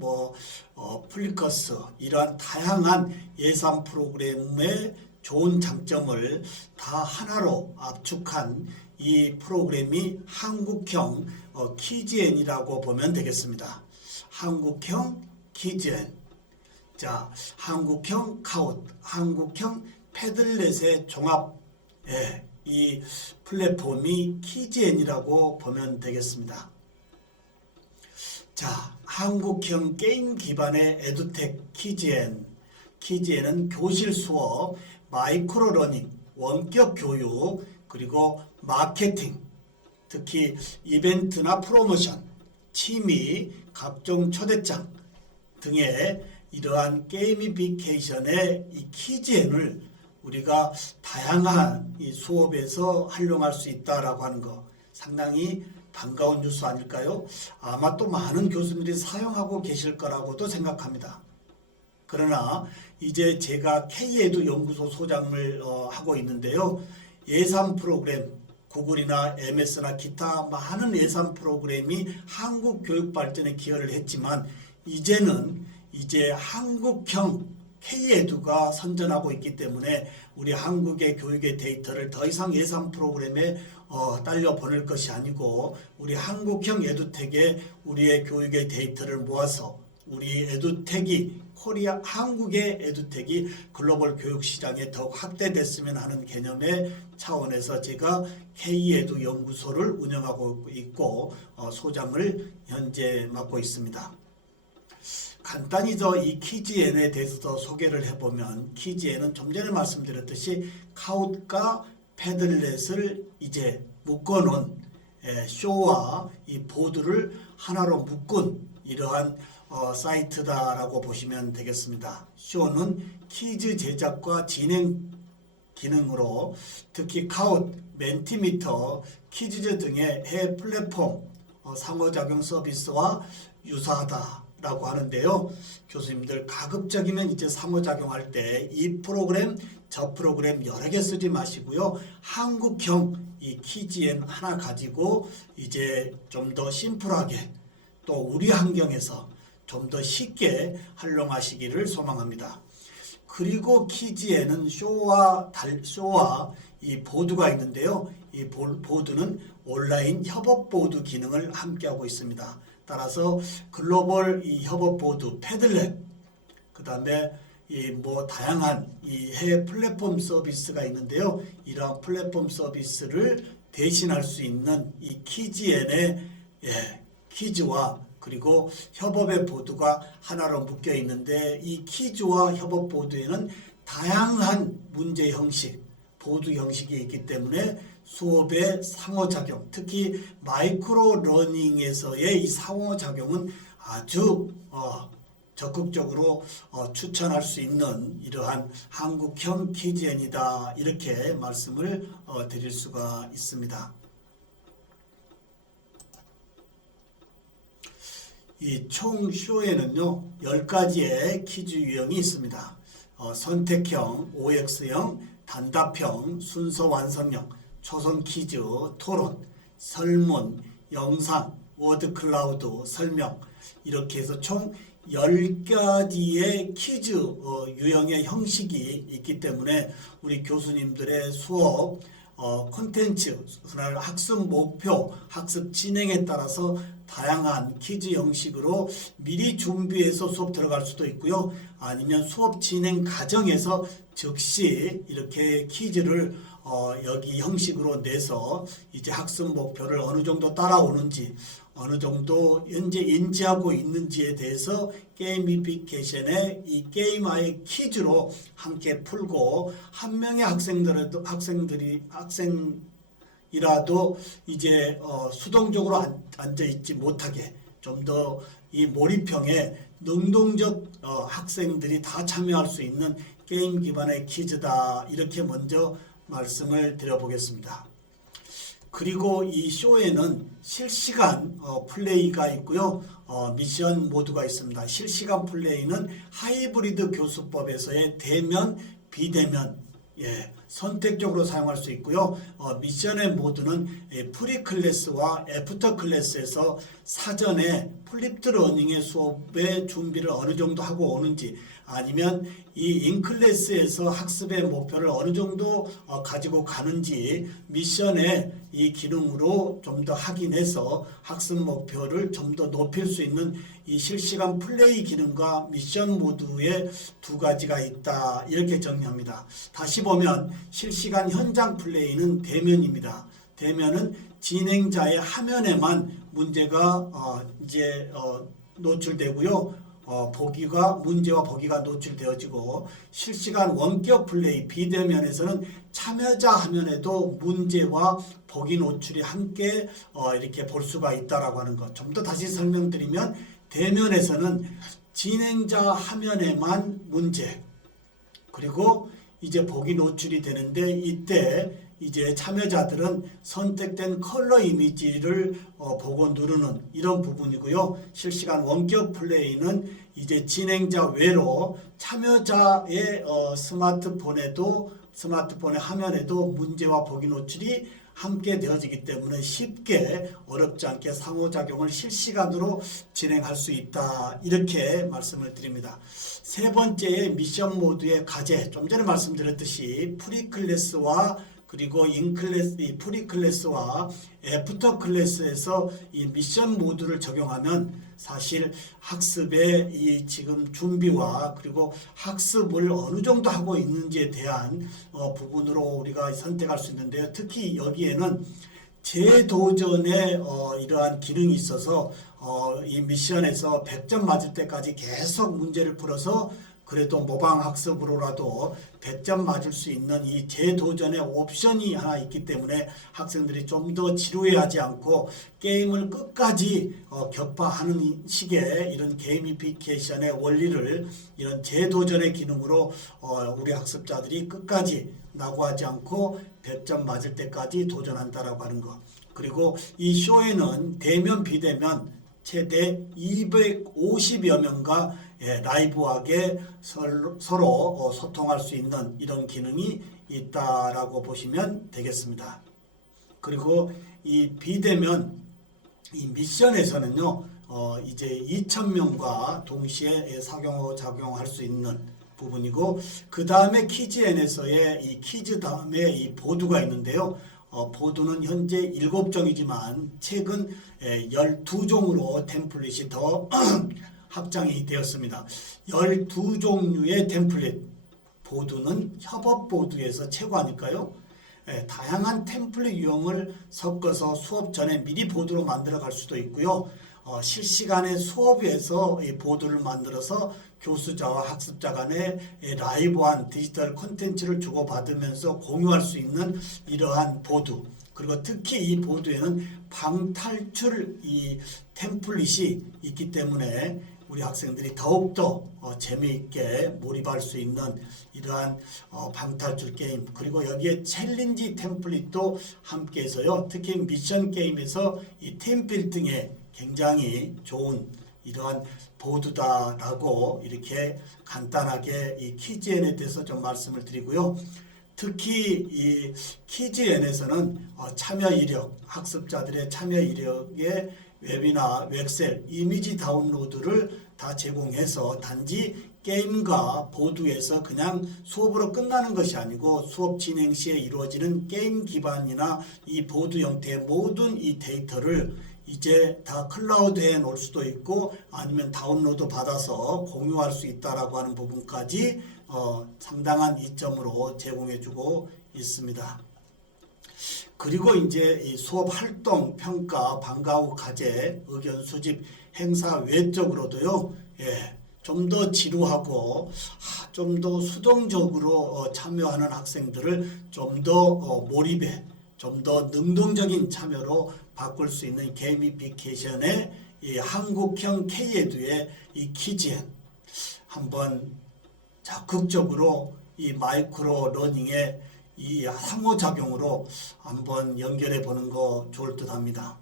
플리커스 이러한 다양한 예산 프로그램의 좋은 장점을 다 하나로 압축한 이 프로그램이 한국형 키즈엔이라고 보면 되겠습니다. 한국형 키즈엔. 자, 한국형 카웃, 한국형 패들렛의 종합, 이 플랫폼이 키즈엔이라고 보면 되겠습니다. 자, 한국형 게임 기반의 에듀텍 키즈엔은 교실 수업, 마이크로 러닝, 원격 교육, 그리고 마케팅, 특히 이벤트나 프로모션, 취미, 각종 초대장 등의 이러한 게이미피케이션의 이 키즈엔을 우리가 다양한 이 수업에서 활용할 수 있다라고 하는 거 상당히 반가운 뉴스 아닐까요? 아마 또 많은 교수님들이 사용하고 계실 거라고도 생각합니다. 그러나 이제 제가 K에듀 연구소 소장을 하고 있는데요. 예산 프로그램, 구글이나 MS나 기타 많은 예산 프로그램이 한국 교육 발전에 기여를 했지만 이제 한국형 K에듀가 선전하고 있기 때문에 우리 한국의 교육의 데이터를 더 이상 예산 프로그램에 딸려 보낼 것이 아니고 우리 한국형 에듀텍에 우리의 교육의 데이터를 모아서 우리 에듀텍이 한국의 에듀텍이 글로벌 교육 시장에 더욱 확대됐으면 하는 개념의 차원에서 제가 K에듀 연구소를 운영하고 있고 소장을 현재 맡고 있습니다. 간단히 이 키즈엔에 대해서 소개를 해보면 키즈엔은 좀 전에 말씀드렸듯이 카웃과 패들렛을 이제 묶어놓은 쇼와 이 보드를 하나로 묶은 이러한 사이트다라고 보시면 되겠습니다. 쇼는 퀴즈 제작과 진행 기능으로 특히 카웃, 멘티미터, 퀴즈즈 등의 해외 플랫폼 상호작용 서비스와 유사하다라고 하는데요. 교수님들 가급적이면 이제 상호작용할 때 이 프로그램 저 프로그램 여러 개 쓰지 마시고요. 한국형 이 키즈엔 하나 가지고 이제 좀 더 심플하게 또 우리 환경에서 좀 더 쉽게 활용하시기를 소망합니다. 그리고 키즈엔은 쇼와 이 보드가 있는데요. 이 보드는 온라인 협업 보드 기능을 함께하고 있습니다. 따라서 글로벌 이 협업 보드 패들렛, 그 다음에 다양한 이 해외 플랫폼 서비스가 있는데요. 이러한 플랫폼 서비스를 대신할 수 있는 이 키즈엔의 퀴즈와 그리고 협업의 보드가 하나로 묶여 있는데 이 퀴즈와 협업 보드에는 다양한 문제 형식, 보드 형식이 있기 때문에 수업의 상호작용, 특히 마이크로 러닝에서의 이 상호작용은 아주 적극적으로 추천할 수 있는 이러한 한국형 키즈엔이다 이렇게 말씀을 드릴 수가 있습니다. 이 총 쇼에는요 10가지의 퀴즈 유형이 있습니다. 선택형, OX형, 단답형, 순서 완성형, 초성 퀴즈, 토론, 설문, 영상, 워드 클라우드, 설명 이렇게 해서 총 10가지의 퀴즈 유형의 형식이 있기 때문에 우리 교수님들의 수업 콘텐츠, 학습 목표, 학습 진행에 따라서 다양한 퀴즈 형식으로 미리 준비해서 수업 들어갈 수도 있고요. 아니면 수업 진행 과정에서 즉시 이렇게 퀴즈를 여기 형식으로 내서 이제 학습 목표를 어느 정도 따라오는지 어느 정도 현재 인지하고 있는지에 대해서 게이미피케이션의 이 게임화의 퀴즈로 함께 풀고 한 명의 학생이라도 이제 수동적으로 앉아 있지 못하게 좀 더 이 몰입형에 능동적 학생들이 다 참여할 수 있는 게임 기반의 퀴즈다 이렇게 먼저 말씀을 드려보겠습니다. 그리고 이 쇼에는 실시간 플레이가 있고요. 미션 모드가 있습니다. 실시간 플레이는 하이브리드 교수법에서의 대면, 비대면 선택적으로 사용할 수 있고요. 미션의 모드는 프리 클래스와 애프터 클래스에서 사전에 플립드 러닝의 수업의 준비를 어느 정도 하고 오는지 아니면 이 인클래스에서 학습의 목표를 어느 정도 가지고 가는지 미션의 이 기능으로 좀 더 확인해서 학습 목표를 좀 더 높일 수 있는 이 실시간 플레이 기능과 미션 모드의 두 가지가 있다 이렇게 정리합니다. 다시 보면 실시간 현장 플레이는 대면입니다. 되면은 진행자의 화면에만 문제가 노출되고요. 문제와 보기가 노출되어지고 실시간 원격 플레이 비대면에서는 참여자 화면에도 문제와 보기 노출이 함께 이렇게 볼 수가 있다라고 하는 것. 좀 더 다시 설명드리면 대면에서는 진행자 화면에만 문제 그리고 이제 보기 노출이 되는데 이때 이제 참여자들은 선택된 컬러 이미지를 보고 누르는 이런 부분이고요. 실시간 원격 플레이는 이제 진행자 외로 참여자의 스마트폰의 화면에도 문제와 보기 노출이 함께 되어지기 때문에 쉽게 어렵지 않게 상호작용을 실시간으로 진행할 수 있다. 이렇게 말씀을 드립니다. 세 번째의 미션 모드의 과제, 좀 전에 말씀드렸듯이 프리클래스와 그리고 프리클래스와 애프터 클래스에서 이 미션 모드를 적용하면 사실 학습의 이 지금 준비와 그리고 학습을 어느 정도 하고 있는지에 대한 부분으로 우리가 선택할 수 있는데요. 특히 여기에는 재도전의 이러한 기능이 있어서 이 미션에서 100점 맞을 때까지 계속 문제를 풀어서 그래도 모방 학습으로라도 100점 맞을 수 있는 이 재도전의 옵션이 하나 있기 때문에 학생들이 좀 더 지루해하지 않고 게임을 끝까지 격파하는 식의 이런 게이미피케이션의 원리를 이런 재도전의 기능으로 우리 학습자들이 끝까지 낙오하지 않고 100점 맞을 때까지 도전한다라고 하는 것. 그리고 이 쇼에는 대면 비대면 최대 250여 명과 라이브하게 서로 소통할 수 있는 이런 기능이 있다라고 보시면 되겠습니다. 그리고 이 비대면 이 미션에서는요 이제 2,000명과 동시에 상호작용할 수 있는 부분이고 그 다음에 키즈N에서의 이 키즈 다음에 이 보드가 있는데요. 보드는 현재 7종이지만 최근 12종으로 템플릿이 더 확장이 되었습니다. 12종류의 템플릿 보드는 협업 보드에서 최고 아닐까요? 다양한 템플릿 유형을 섞어서 수업 전에 미리 보드로 만들어 갈 수도 있고요. 실시간에 수업에서 이 보드를 만들어서 교수자와 학습자 간에 라이브한 디지털 콘텐츠를 주고받으면서 공유할 수 있는 이러한 보드. 그리고 특히 이 보드에는 방탈출 이 템플릿이 있기 때문에 우리 학생들이 더욱더 재미있게 몰입할 수 있는 이러한 방탈출 게임 그리고 여기에 챌린지 템플릿도 함께해서요. 특히 미션 게임에서 이 팀 빌딩에 굉장히 좋은 이러한 보드다라고 이렇게 간단하게 이 키즈N에 대해서 좀 말씀을 드리고요. 특히 이 키즈N에서는 참여 이력, 학습자들의 참여 이력에 웹이나 웹셀, 이미지 다운로드를 다 제공해서 단지 게임과 보드에서 그냥 수업으로 끝나는 것이 아니고 수업 진행 시에 이루어지는 게임 기반이나 이 보드 형태의 모든 이 데이터를 이제 다 클라우드에 놓을 수도 있고 아니면 다운로드 받아서 공유할 수 있다라고 하는 부분까지 상당한 이점으로 제공해주고 있습니다. 그리고 이제 이 수업 활동, 평가, 방과 후 과제, 의견 수집, 행사 외적으로도요. 좀 더 지루하고 좀 더 수동적으로 참여하는 학생들을 좀 더 몰입해, 좀 더 능동적인 참여로 바꿀 수 있는 게이미피케이션의 이 한국형 K-에듀의 이 키즈N 한번 적극적으로 이 마이크로 러닝의 이 상호작용으로 한번 연결해 보는 거 좋을 듯 합니다.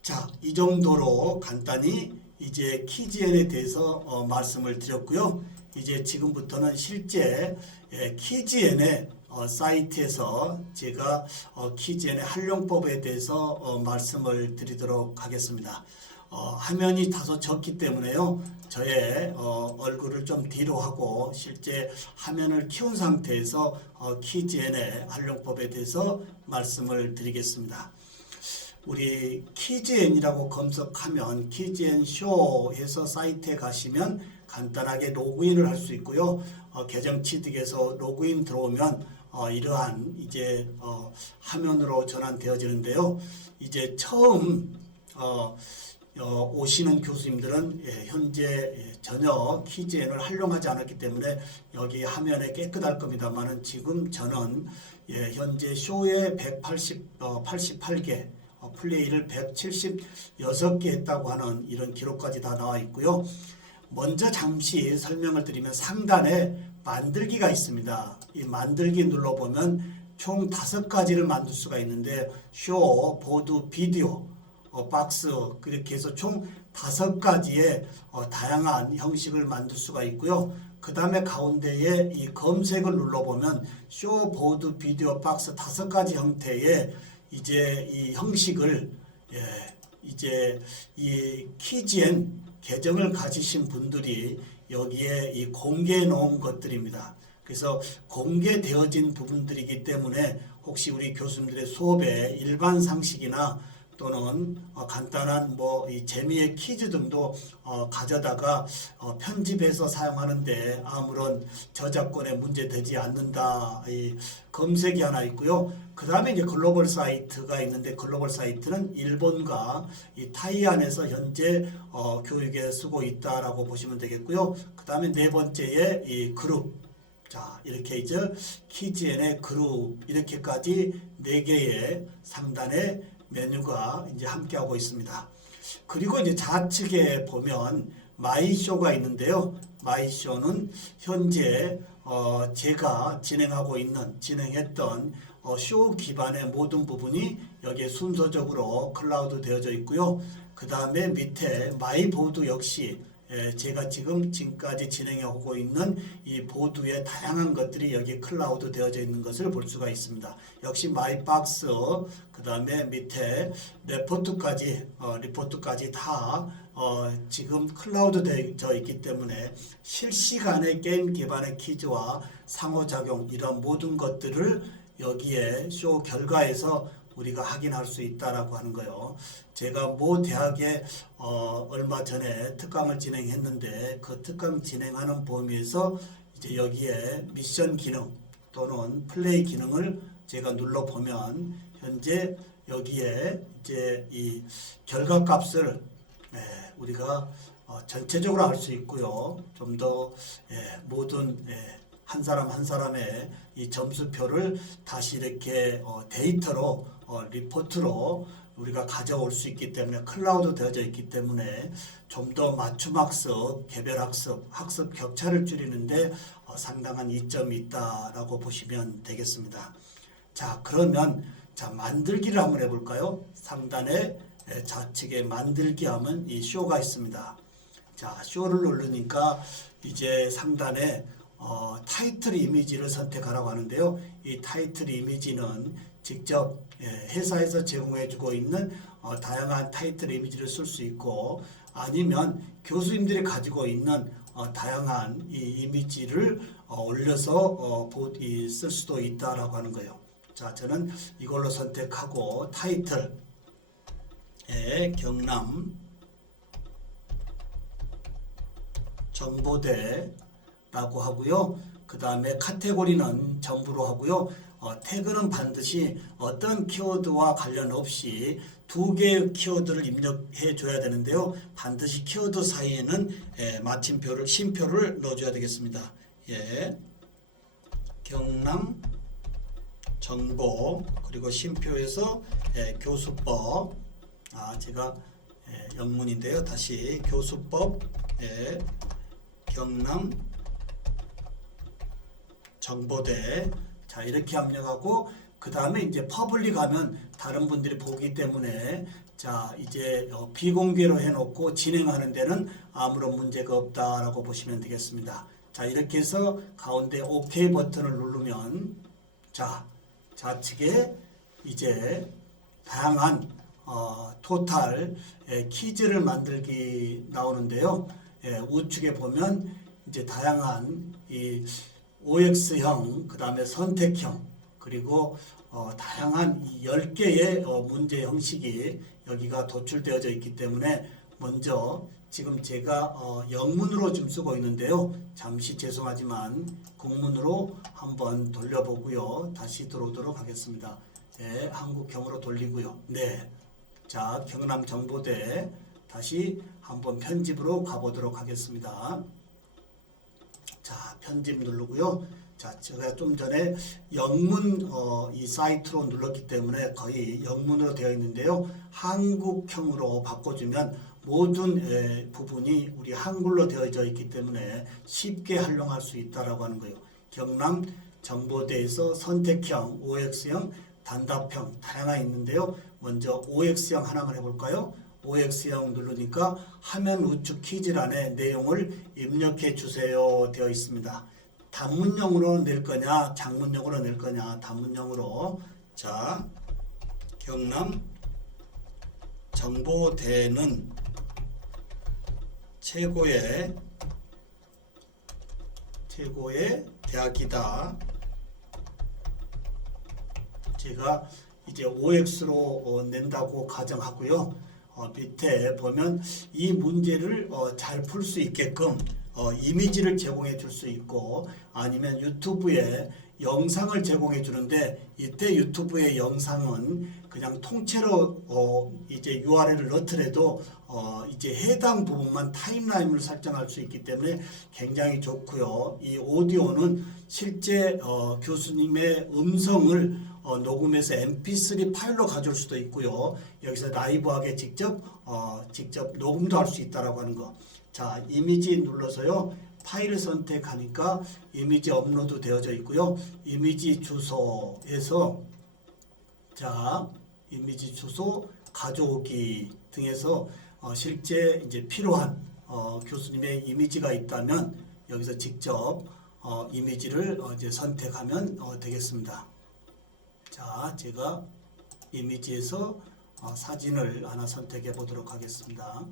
자, 이 정도로 간단히 이제 키즈N에 대해서 말씀을 드렸고요. 이제 지금부터는 실제 키즈N의 사이트에서 제가 키즈N의 활용법에 대해서 말씀을 드리도록 하겠습니다. 화면이 다소 적기 때문에요. 저의 얼굴을 좀 뒤로 하고 실제 화면을 키운 상태에서 키즈N의 활용법에 대해서 말씀을 드리겠습니다. 우리 키즈N이라고 검색하면 키즈N 쇼에서 사이트에 가시면 간단하게 로그인을 할 수 있고요. 계정 취득해서 로그인 들어오면 이러한 이제 화면으로 전환되어지는데요. 이제 처음 오시는 교수님들은 현재 전혀 키즈엔을 활용하지 않았기 때문에 여기 화면에 깨끗할 겁니다만은 지금 저는 현재 쇼에 88개 플레이를 176개 했다고 하는 이런 기록까지 다 나와 있고요. 먼저 잠시 설명을 드리면 상단에 만들기가 있습니다. 이 만들기 눌러보면 총 5가지를 만들 수가 있는데 쇼, 보드, 비디오, 박스 그렇게 해서 총 5가지의 다양한 형식을 만들 수가 있고요. 그 다음에 가운데에 이 검색을 눌러보면 쇼, 보드, 비디오, 박스 5가지 형태의 이제 이 형식을 이제 이 키즈엔 계정을 가지신 분들이 여기에 이 공개해 놓은 것들입니다. 그래서 공개되어진 부분들이기 때문에 혹시 우리 교수님들의 수업에 일반 상식이나 또는 간단한 뭐 이 재미의 퀴즈 등도 가져다가 편집해서 사용하는데 아무런 저작권에 문제 되지 않는다. 이 검색이 하나 있고요. 그 다음에 이제 글로벌 사이트가 있는데 글로벌 사이트는 일본과 이 타이완에서 현재 교육에 쓰고 있다라고 보시면 되겠고요. 그 다음에 네 번째에 이 그룹. 자, 이렇게 이제 키즈엔의 그룹 이렇게까지 4개의 상단에 메뉴가 이제 함께하고 있습니다. 그리고 이제 좌측에 보면 마이쇼가 있는데요. 마이쇼는 현재 제가 진행했던 쇼 기반의 모든 부분이 여기에 순서적으로 클라우드 되어져 있고요. 그 다음에 밑에 마이 보드 역시 제가 지금까지 진행하고 있는 이 보드의 다양한 것들이 여기 클라우드 되어져 있는 것을 볼 수가 있습니다. 역시 마이박스, 그 다음에 밑에 리포트까지 다 지금 클라우드 되어 있기 때문에 실시간의 게임 기반의 퀴즈와 상호작용 이런 모든 것들을 여기에 쇼 결과에서 우리가 확인할 수 있다라고 하는 거예요. 제가 모 대학에 얼마 전에 특강을 진행했는데 그 특강 진행하는 범위에서 이제 여기에 미션 기능 또는 플레이 기능을 제가 눌러보면 현재 여기에 이제 이 결과값을 우리가 전체적으로 알 수 있고요. 좀 더 모든 한 사람 한 사람의 이 점수표를 다시 이렇게 데이터로 리포트로 우리가 가져올 수 있기 때문에 클라우드 되어져 있기 때문에 좀 더 맞춤 학습, 개별 학습, 학습 격차를 줄이는데 상당한 이점이 있다라고 보시면 되겠습니다. 자, 그러면 만들기를 한번 해볼까요? 상단에 좌측에 만들기 하면 이 쇼가 있습니다. 자, 쇼를 누르니까 이제 상단에 타이틀 이미지를 선택하라고 하는데요. 이 타이틀 이미지는 직접 회사에서 제공해주고 있는 다양한 타이틀 이미지를 쓸 수 있고 아니면 교수님들이 가지고 있는 다양한 이 이미지를 올려서 쓸 수도 있다라고 하는 거예요. 자, 저는 이걸로 선택하고 타이틀에 경남 정보대라고 하고요. 그 다음에 카테고리는 전부로 하고요. 태그는 반드시 어떤 키워드와 관련 없이 2개의 키워드를 입력해 줘야 되는데요. 반드시 키워드 사이에는 마침표를 쉼표를 넣어줘야 되겠습니다. 경남 정보 그리고 쉼표에서 교수법 제가 영문인데요. 다시 교수법 경남 정보대 자 이렇게 압력하고 그 다음에 이제 퍼블릭 하면 다른 분들이 보기 때문에 자 이제 비공개로 해놓고 진행하는 데는 아무런 문제가 없다라고 보시면 되겠습니다. 자 이렇게 해서 가운데 OK 버튼을 누르면 자 좌측에 이제 다양한 토탈 퀴즈를 만들기 나오는데요. 우측에 보면 이제 다양한 이 OX형, 그 다음에 선택형, 그리고 다양한 10개의 문제 형식이 여기가 도출되어져 있기 때문에 먼저 지금 제가 영문으로 좀 쓰고 있는데요. 잠시 죄송하지만 국문으로 한번 돌려보고요. 다시 들어오도록 하겠습니다. 네, 한국형으로 돌리고요. 네, 자, 경남정보대 다시 한번 편집으로 가보도록 하겠습니다. 자, 편집 누르고요. 자, 제가 좀 전에 영문 이 사이트로 눌렀기 때문에 거의 영문으로 되어 있는데요. 한국형으로 바꿔주면 모든 부분이 우리 한글로 되어져 있기 때문에 쉽게 활용할 수 있다라고 하는 거예요. 경남 정보대에서 선택형, OX형, 단답형 다양하게 있는데요. 먼저 OX형 하나만 해볼까요? OX형 누르니까 화면 우측 퀴즈란에 내용을 입력해 주세요 되어 있습니다. 단문형으로 낼 거냐, 장문형으로 낼 거냐, 단문형으로. 자, 경남 정보대는 최고의 대학이다. 제가 이제 OX로 낸다고 가정하고요. 밑에 보면 이 문제를 잘 풀 수 있게끔 이미지를 제공해 줄 수 있고 아니면 유튜브에 영상을 제공해 주는데 이때 유튜브의 영상은 그냥 통째로 이제 URL을 넣더라도 이제 해당 부분만 타임라인을 설정할 수 있기 때문에 굉장히 좋고요. 이 오디오는 실제 교수님의 음성을 녹음해서 MP3 파일로 가져올 수도 있고요. 여기서 라이브하게 직접 녹음도 할 수 있다라고 하는 거. 자, 이미지 눌러서요. 파일을 선택하니까 이미지 업로드 되어져 있고요. 이미지 주소에서 자, 이미지 주소 가져오기 등에서 실제 이제 필요한 교수님의 이미지가 있다면 여기서 직접 이미지를 이제 선택하면 되겠습니다. 자, 제가 이미지에서 사진을 하나 선택해 보도록 하겠습니다.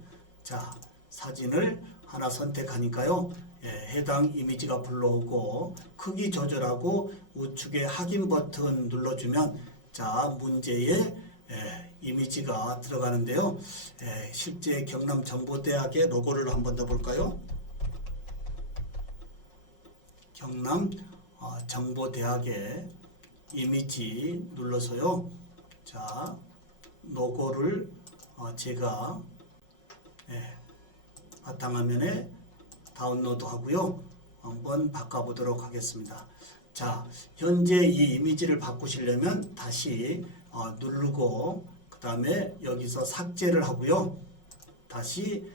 자, 사진을 하나 선택하니까요. 해당 이미지가 불러오고 크기 조절하고 우측에 확인 버튼 눌러주면 자, 문제의 이미지가 들어가는데요. 실제 경남정보대학의 로고를 한번 더 볼까요? 경남정보대학의 이미지 눌러서요. 자, 로고를 제가 바탕화면에 다운로드 하고요. 한번 바꿔보도록 하겠습니다. 자, 현재 이 이미지를 바꾸시려면 다시 누르고 그 다음에 여기서 삭제를 하고요. 다시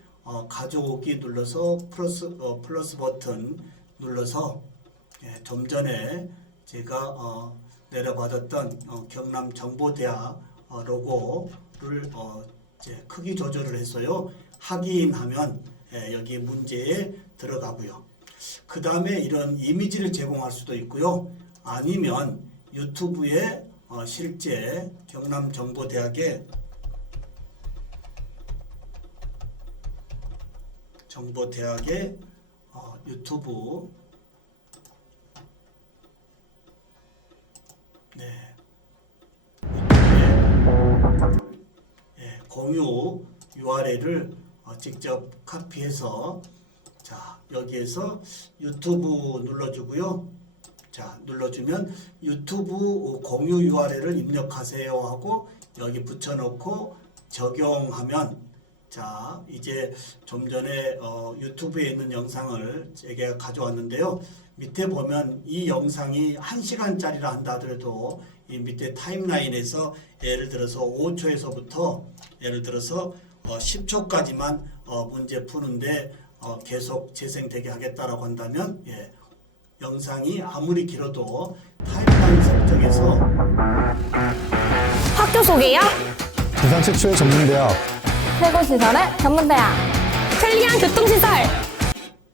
가져오기 눌러서 플러스 버튼 눌러서 좀 전에 제가 내려받았던 경남정보대학 로고를 이제 크기 조절을 했어요. 확인하면 여기 문제에 들어가고요. 그 다음에 이런 이미지를 제공할 수도 있고요. 아니면 유튜브에 실제 경남정보대학의 유튜브 공유 URL을 직접 카피해서 자, 여기에서 유튜브 눌러주고요. 자, 눌러주면 유튜브 공유 URL을 입력하세요 하고 여기 붙여놓고 적용하면 자, 이제 좀 전에 유튜브에 있는 영상을 제가 가져왔는데요. 밑에 보면 이 영상이 1시간짜리라 한다 하더라도 이 밑에 타임라인에서 예를 들어서 5초에서부터 예를 들어서 10초까지만 문제 푸는데 계속 재생되게 하겠다라고 한다면 영상이 아무리 길어도 타임라인 설정에서 학교 소개야? 부산 최초의 전문대학 최고 시설의 전문대학 편리한 교통시설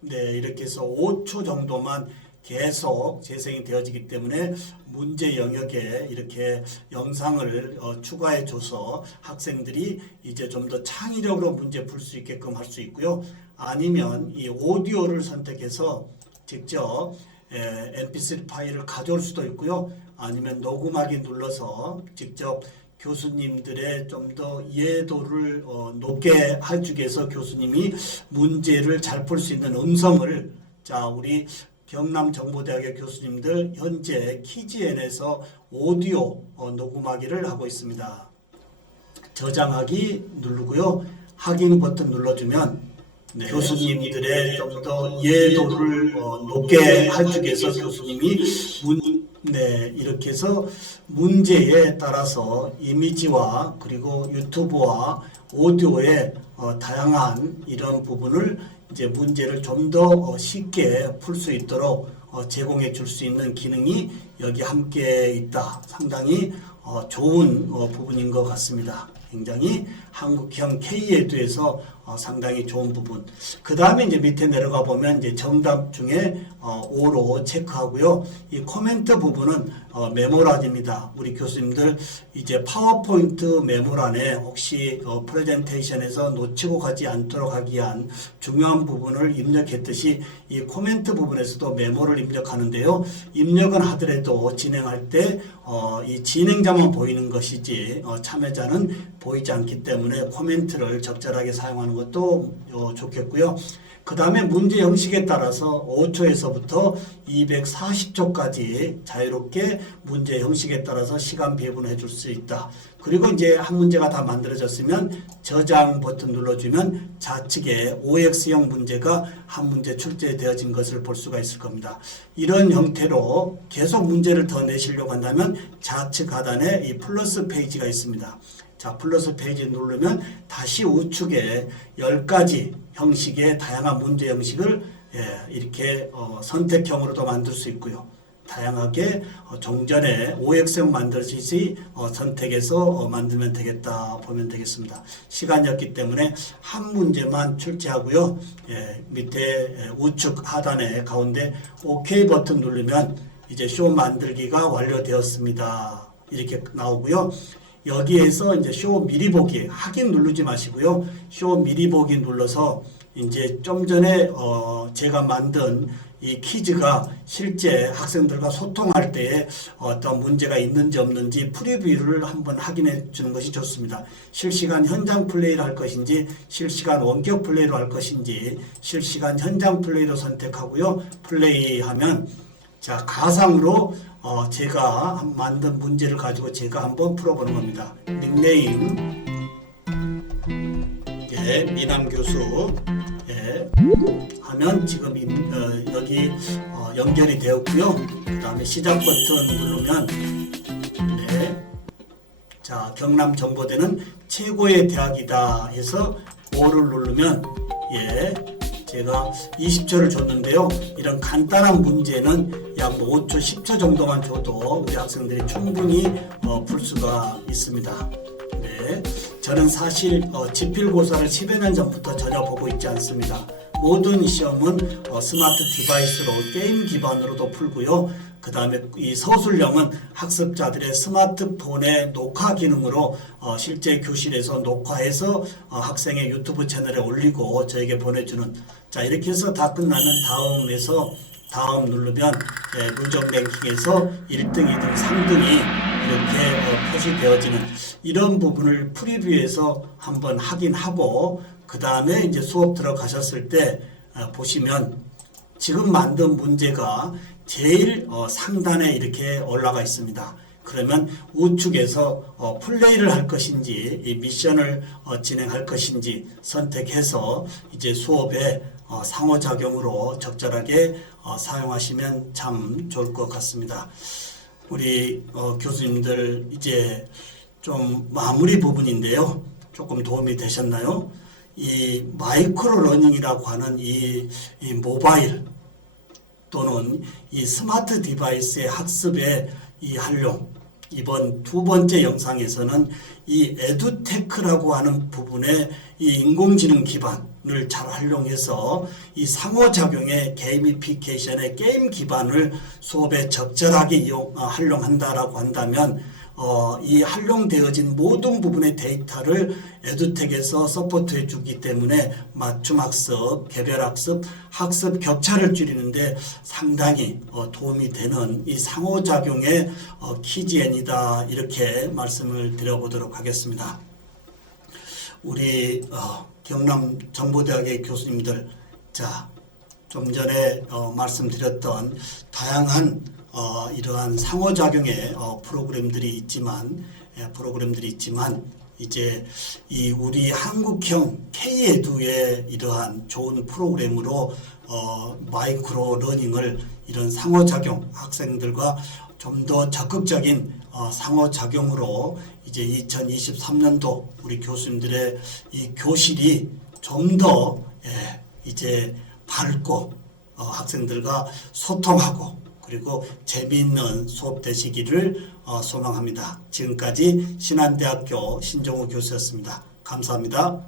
네, 이렇게 해서 5초 정도만 계속 재생이 되어지기 때문에 문제 영역에 이렇게 영상을 추가해 줘서 학생들이 이제 좀 더 창의력으로 문제 풀 수 있게끔 할 수 있고요. 아니면 이 오디오를 선택해서 직접 MP3 파일을 가져올 수도 있고요. 아니면 녹음하기 눌러서 직접 교수님들의 좀 더 이해도를 높게 해주기 위해서 교수님이 문제를 잘 풀 수 있는 음성을 자 우리 경남정보대학의 교수님들 현재 키지엔에서 오디오 녹음하기를 하고 있습니다. 저장하기 누르고요. 확인 버튼 눌러주면 교수님들의 좀 더 이해도를 높게 해주기 위해서 교수님이 이렇게 해서 문제에 따라서 이미지와 그리고 유튜브와 오디오의 다양한 이런 부분을 이제 문제를 좀 더 쉽게 풀 수 있도록 제공해 줄 수 있는 기능이 여기 함께 있다. 상당히 좋은 부분인 것 같습니다. 굉장히 한국형 K에듀에서 상당히 좋은 부분. 그 다음에 이제 밑에 내려가 보면 이제 정답 중에 O로 체크하고요. 이 코멘트 부분은 메모란입니다. 우리 교수님들 이제 파워포인트 메모란에 혹시 프레젠테이션에서 놓치고 가지 않도록 하기 위한 중요한 부분을 입력했듯이 이 코멘트 부분에서도 메모를 입력하는데요. 입력은 하더라도 진행할 때 이 진행자만 보이는 것이지 참여자는 보이지 않기 때문에 코멘트를 적절하게 사용하는 것도 좋겠고요. 그 다음에 문제 형식에 따라서 5초에서부터 240초까지 자유롭게 문제 형식에 따라서 시간 배분해 줄 수 있다. 그리고 이제 한 문제가 다 만들어졌으면 저장 버튼 눌러주면 좌측에 OX형 문제가 한 문제 출제되어진 것을 볼 수가 있을 겁니다. 이런 형태로 계속 문제를 더 내시려고 한다면 좌측 하단에 이 플러스 페이지가 있습니다. 자, 플러스 페이지 누르면 다시 우측에 10가지 형식의 다양한 문제 형식을 이렇게 선택형으로도 만들 수 있고요. 다양하게 종전에 OX형 만들듯이 선택해서 만들면 되겠다 보면 되겠습니다. 시간이 없기 때문에 한 문제만 출제하고요. 밑에 우측 하단에 가운데 OK 버튼 누르면 이제 쇼 만들기가 완료되었습니다. 이렇게 나오고요. 여기에서 이제 쇼 미리 보기 확인 누르지 마시고요. 쇼 미리 보기 눌러서 이제 좀 전에 제가 만든 이 퀴즈가 실제 학생들과 소통할 때에 어떤 문제가 있는지 없는지 프리뷰를 한번 확인해 주는 것이 좋습니다. 실시간 현장 플레이를 할 것인지 실시간 원격 플레이로 할 것인지 실시간 현장 플레이로 선택하고요. 플레이하면 자 가상으로 제가 만든 문제를 가지고 제가 한번 풀어보는 겁니다. 닉네임 미남 교수 하면 지금 여기 연결이 되었고요. 그 다음에 시작 버튼 누르면 자 경남정보대는 최고의 대학이다 해서 O를 누르면 제가 20초를 줬는데요. 이런 간단한 문제는 약 5초, 10초 정도만 줘도 우리 학생들이 충분히 풀 수가 있습니다. 저는 사실 지필고사를 10여 년 전부터 전혀 보고 있지 않습니다. 모든 시험은 스마트 디바이스로 게임 기반으로도 풀고요. 그 다음에 이 서술형은 학습자들의 스마트폰의 녹화 기능으로 실제 교실에서 녹화해서 학생의 유튜브 채널에 올리고 저에게 보내주는 자 이렇게 해서 다 끝나면 다음 누르면 누적 랭킹에서 1등, 2등, 3등이 이렇게 표시되어지는 이런 부분을 프리뷰에서 한번 확인하고 그 다음에 이제 수업 들어가셨을 때 보시면 지금 만든 문제가 제일 상단에 이렇게 올라가 있습니다. 그러면 우측에서 플레이를 할 것인지 이 미션을 진행할 것인지 선택해서 이제 수업에 상호작용으로 적절하게 사용하시면 참 좋을 것 같습니다. 우리 교수님들 이제 좀 마무리 부분인데요. 조금 도움이 되셨나요? 이 마이크로 러닝이라고 하는 이 모바일 또는 이 스마트 디바이스의 학습의 이 활용 이번 두 번째 영상에서는 이 에듀테크라고 하는 부분에 이 인공지능 기반을 잘 활용해서 이 상호작용의 게이미피케이션의 게임 기반을 수업에 적절하게 활용한다라고 한다면 이 활용되어진 모든 부분의 데이터를 에듀텍에서 서포트해 주기 때문에 맞춤 학습, 개별 학습, 학습 격차를 줄이는데 상당히 도움이 되는 이 상호작용의 키즈앤이다, 이렇게 말씀을 드려보도록 하겠습니다. 우리 경남 정보대학의 교수님들, 자, 좀 전에 말씀드렸던 다양한 이러한 상호작용의 프로그램들이 있지만 이제 이 우리 한국형 K-에듀의 이러한 좋은 프로그램으로 마이크로 러닝을, 이런 상호작용, 학생들과 좀 더 적극적인 상호작용으로 이제 2023년도 우리 교수님들의 이 교실이 좀 더 이제 밝고 학생들과 소통하고 그리고 재미있는 수업 되시기를 소망합니다. 지금까지 신한대학교 신종우 교수였습니다. 감사합니다.